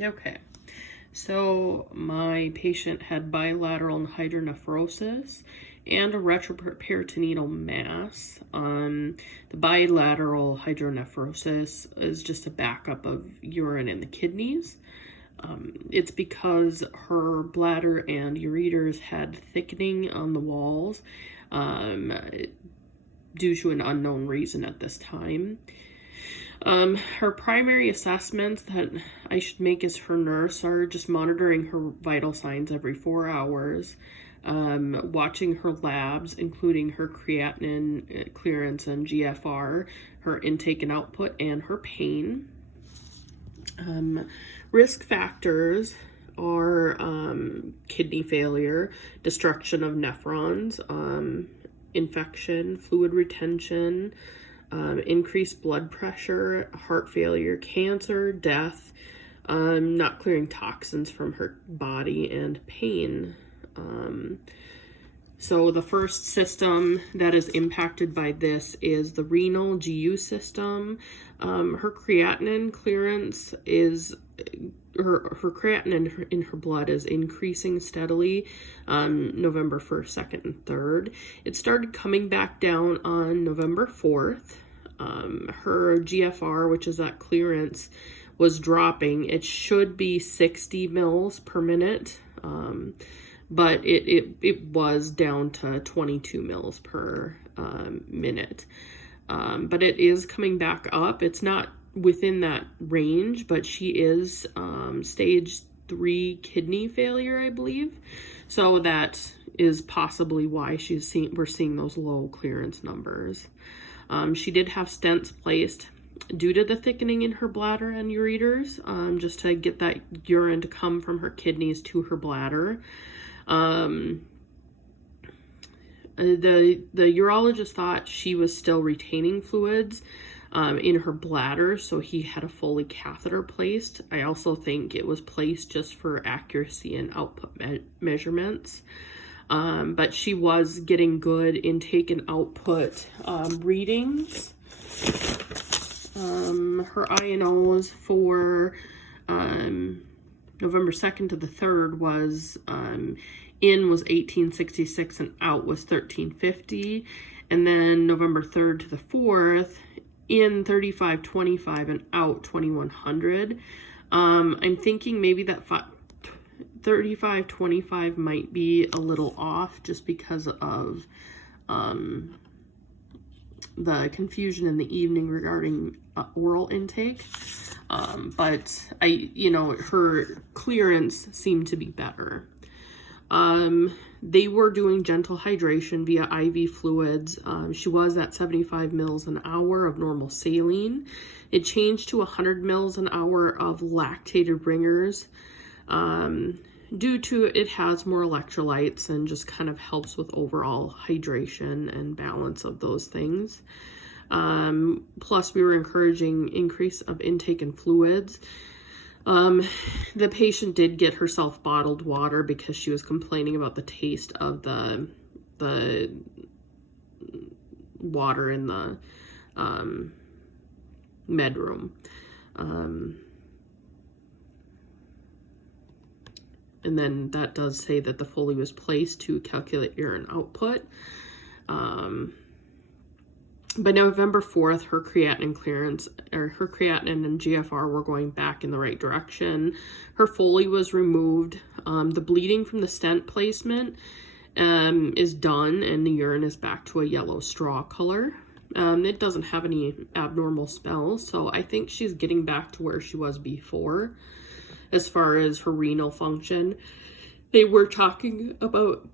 Okay. So my patient had bilateral hydronephrosis and a retroperitoneal mass. The bilateral hydronephrosis is just a backup of urine in the kidneys. It's because her bladder and ureters had thickening on the walls due to an unknown reason at this time. Her primary assessments that I should make as her nurse are just monitoring her vital signs every 4 hours, watching her labs, including her creatinine clearance and GFR, her intake and output, and her pain. Risk factors are kidney failure, destruction of nephrons, infection, fluid retention, increased blood pressure, heart failure, cancer, death, not clearing toxins from her body, and pain. So the first system that is impacted by this is the renal GU system. Her creatinine clearance is her creatinine in her blood is increasing steadily, November 1st, 2nd, and 3rd. It started coming back down on November 4th. Her GFR, which is that clearance, was dropping. It should be 60 mils per minute, but it was down to 22 mils per minute. But it is coming back up. It's not within that range, but she is stage 3 kidney failure, I believe. So that is possibly why we're seeing those low clearance numbers. She did have stents placed due to the thickening in her bladder and ureters, just to get that urine to come from her kidneys to her bladder. The urologist thought she was still retaining fluids in her bladder, so he had a Foley catheter placed. I also think it was placed just for accuracy and output measurements. But she was getting good intake and output readings. Her INOs for November 2nd to the 3rd was in was 1866 and out was 1350. And then November 3rd to the 4th, in 3525 and out 2100. I'm thinking maybe that 3525 might be a little off just because of the confusion in the evening regarding oral intake. But her clearance seemed to be better. They were doing gentle hydration via IV fluids. She was at 75 mils an hour of normal saline. It changed to 100 mils an hour of lactated ringers. Due to it has more electrolytes and just kind of helps with overall hydration and balance of those things. Plus, we were encouraging increase of intake in fluids. The patient did get herself bottled water because she was complaining about the taste of the water in the med room. And then that does say that the Foley was placed to calculate urine output. By November 4th, her creatinine clearance, or her creatinine and GFR were going back in the right direction. Her Foley was removed. The bleeding from the stent placement is done, and the urine is back to a yellow straw color. It doesn't have any abnormal smells, so I think she's getting back to where she was before. As far as her renal function, they were talking about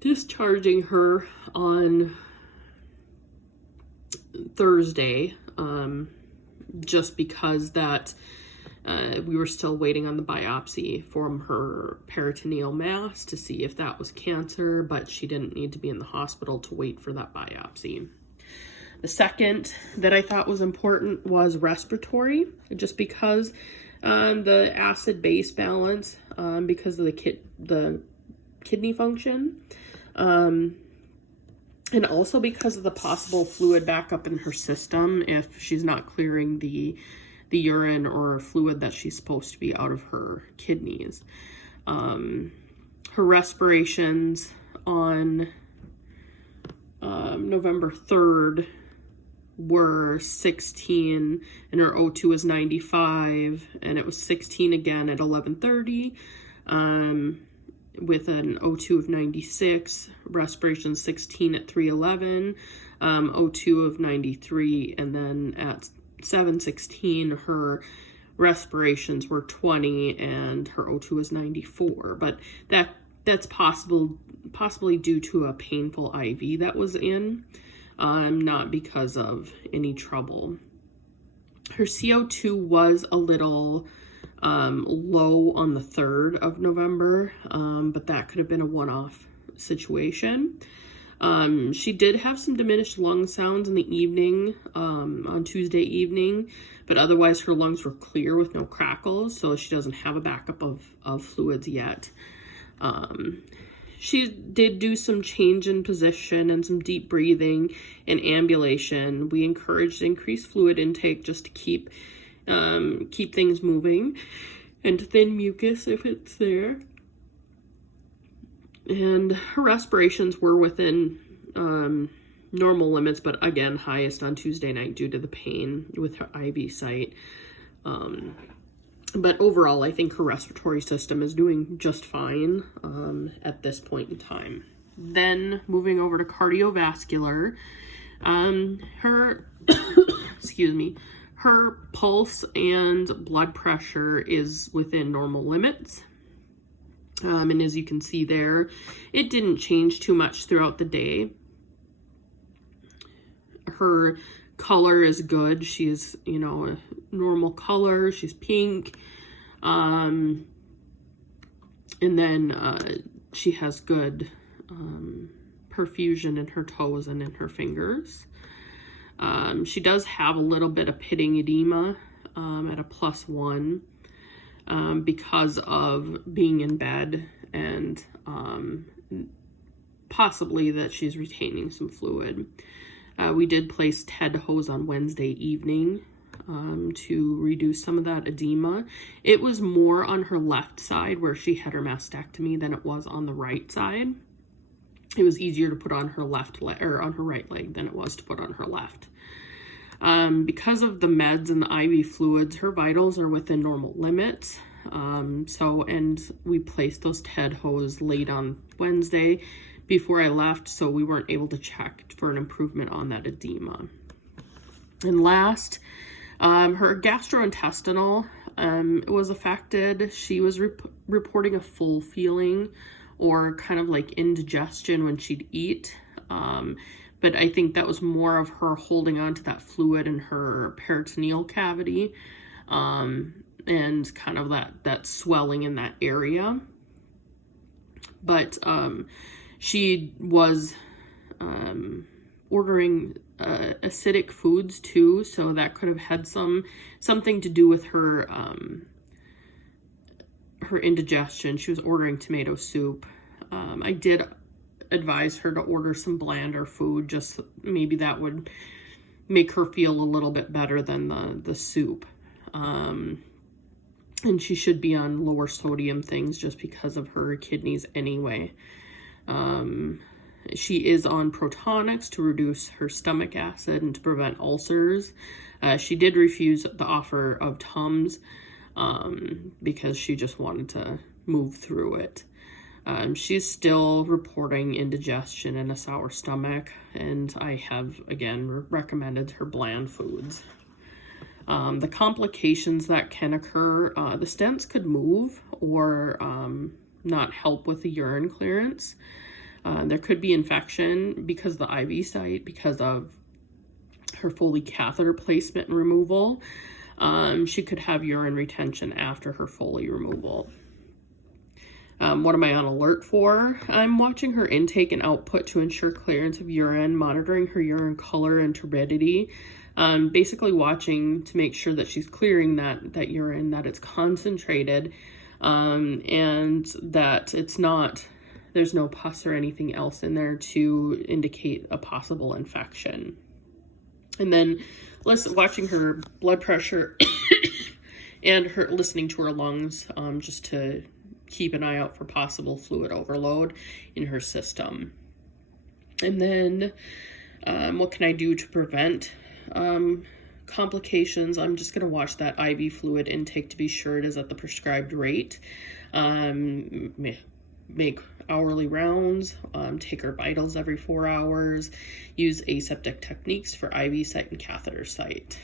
discharging her on Thursday, just because that we were still waiting on the biopsy from her peritoneal mass to see if that was cancer, but she didn't need to be in the hospital to wait for that biopsy. The second that I thought was important was respiratory, just because the acid-base balance, because of the kidney function, and also because of the possible fluid backup in her system if she's not clearing the the urine or fluid that she's supposed to be out of her kidneys. Her respirations on November 3rd were 16, and her O2 was 95, and it was 16 again at 11:30, with an O2 of 96, respiration 16 at 3:11, O2 of 93, and then at 7:16 her respirations were 20 and her O2 was 94. But that's possibly due to a painful IV that was in, not because of any trouble. Her CO2 was a little low on the 3rd of November, but that could have been a one-off situation. She did have some diminished lung sounds in the evening, on Tuesday evening, but otherwise her lungs were clear with no crackles, so she doesn't have a backup of fluids yet. She did do some change in position and some deep breathing and ambulation. We encouraged increased fluid intake just to keep things moving, and thin mucus if it's there. And her respirations were within normal limits, but again, highest on Tuesday night due to the pain with her IV site. But overall, I think her respiratory system is doing just fine at this point in time. Then moving over to cardiovascular, her excuse me, her pulse and blood pressure is within normal limits. And as you can see there, it didn't change too much throughout the day. Her color is good. She's, a normal color. She's pink. And then she has good perfusion in her toes and in her fingers. She does have a little bit of pitting edema at a +1 because of being in bed, and possibly that she's retaining some fluid. We did place TED hose on Wednesday evening to reduce some of that edema. It was more on her left side where she had her mastectomy than it was on the right side. It was easier to put on her left leg, or on her right leg, than it was to put on her left. Because of the meds and the IV fluids, her vitals are within normal limits. And we placed those TED hose late on Wednesday before I left, so we weren't able to check for an improvement on that edema. And last, her gastrointestinal was affected. She was reporting a full feeling, or kind of like indigestion when she'd eat. But I think that was more of her holding on to that fluid in her peritoneal cavity, and kind of that swelling in that area. But she was ordering acidic foods too, so that could have had something to do with her indigestion. She was ordering tomato soup. I did advise her to order some blander food, just maybe that would make her feel a little bit better than the soup. And she should be on lower sodium things just because of her kidneys anyway. She is on Protonix to reduce her stomach acid and to prevent ulcers. She did refuse the offer of Tums because she just wanted to move through it. She's still reporting indigestion and a sour stomach, and I have, again, recommended her bland foods. The complications that can occur, the stents could move or not help with the urine clearance. There could be infection because of the IV site, because of her Foley catheter placement and removal. She could have urine retention after her Foley removal. What am I on alert for? I'm watching her intake and output to ensure clearance of urine, monitoring her urine color and turbidity, basically watching to make sure that she's clearing that urine, that it's concentrated, and that there's no pus or anything else in there to indicate a possible infection. And then watching her blood pressure and her listening to her lungs, just to keep an eye out for possible fluid overload in her system. And then what can I do to prevent complications? I'm just going to watch that IV fluid intake to be sure it is at the prescribed rate. Make hourly rounds, take her vitals every 4 hours, use aseptic techniques for IV site and catheter site.